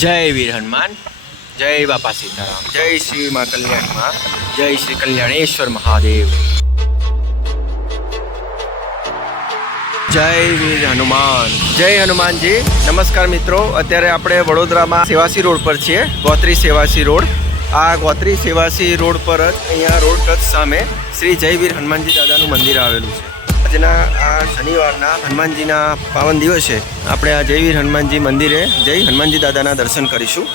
जय वीर हनुमान, जय बापा सीताराम, जय श्री माँ कल्याणी माँ, जय श्री कल्याणेश्वर महादेव, जय वीर हनुमान, जय हनुमान जी। नमस्कार मित्रों, अत्यारे આપણે વડોદરામાં સેવાસી રોડ પર છીએ, ગોત્રી સેવાસી રોડ। આ ગોત્રી સેવાસી રોડ પર જ અહીંયા રોડ ટચ સામે શ્રી જય વીર હનુમાનજી દાદાનું મંદિર આવેલું છે। આજના આ શનિવારના હનુમાનજીના પાવન દિવસે આપણે આ જય વીર હનુમાનજી મંદિરે જય હનુમાનજી દાદાના દર્શન કરીશું।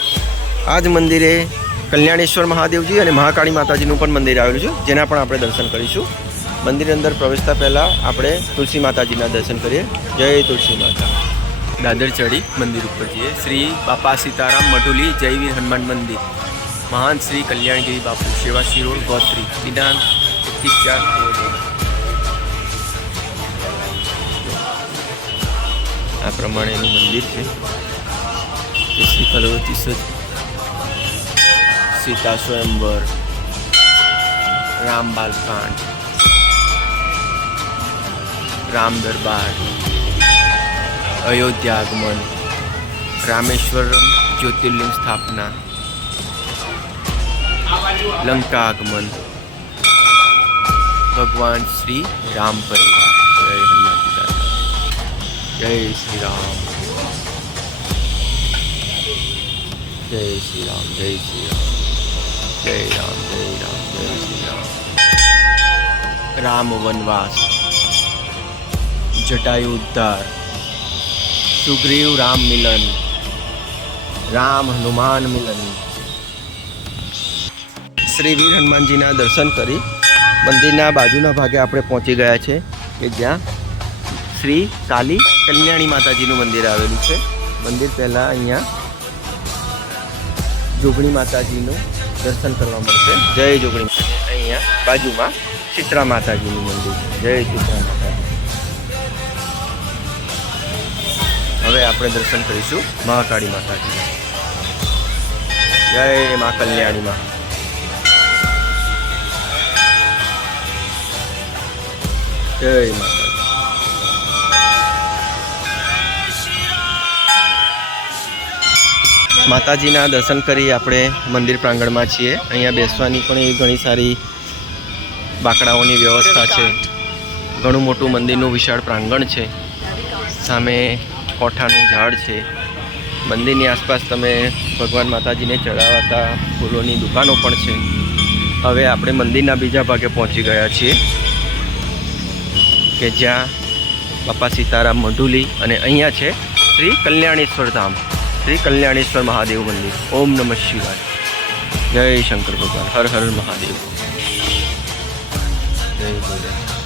આ જ મંદિરે કલ્યાણેશ્વર મહાદેવજી અને મહાકાળી માતાજીનું પણ મંદિર આવેલું છે, જેના પણ આપણે દર્શન કરીશું। મંદિર અંદર પ્રવેશતા પહેલાં આપણે તુલસી માતાજીના દર્શન કરીએ। જય તુલસી માતા। દાદર ચડી મંદિર ઉપર જઈએ। શ્રી બાપા સીતારામ મઢુલી જય વીર હનુમાન મંदिर, महान श्री कल्याणगिरी बापू, सेवासी रोड, गौत्री, दिनांक 21/4। आ प्रमाणेનું મંદિર છે। શ્રી કલવતી સજ, सीता स्वयंवर, राम बालकांड, राम दरबार, अयोध्या आगमन, रामेश्वरम ज्योतिर्लिंग स्थापना, लंका आगमन, भगवान श्री राम परिवार। जय हनुमान जी दादा, जय श्री राम, जय श्री राम, जय श्री राम, जय राम, जय राम, जय श्री राम। राम वनवास, जटायु उद्धार, सुग्रीव राम मिलन, राम हनुमान मिलन। श्री वीर हनुमान जी दर्शन करी मंदिर बाजूना भागे આપણે पहुँची गया है कि ज्યાં श्री काली कल्याणी माताजीનું मंदिर आवेલું છે। मंदिर पहला अहींया जोगणी माताजीનું दर्शन करवा મળશે। जय जोगणी माता। अहींया बाजूमां शीतळा माताजीનું मंदिर। जय शीतळा माताजी। હવે આપણે દર્શન કરીશું મહાકાળી માતાજીના। જય મા કલ્યાણી માં। जय माता। माताजीना दर्शन करी आपणे मंदिर प्रांगणमां छीए। अहींया बेसवानी पण एवी घणी सारी बाकडाओनी व्यवस्था छे। घणुं मोटुं मंदिरनुं विशाळ प्रांगण छे। सामे कोठानुं झाड़ छे। मंदिरनी आसपास तमे भगवान माताजीने चढ़ावता फूलोनी दुकानों पण छे। हवे आपणे मंदिरना बीजा भागे पहोंची गया छीए के ज्यां बापा सीताराम मधुली अने अहींया छे श्री कल्याणेश्वर धाम, श्री कल्याणेश्वर महादेव मंदिर। ओम नमः शिवाय। जय शंकर भगवान। हर हर महादेव। जय भोलेनाथ।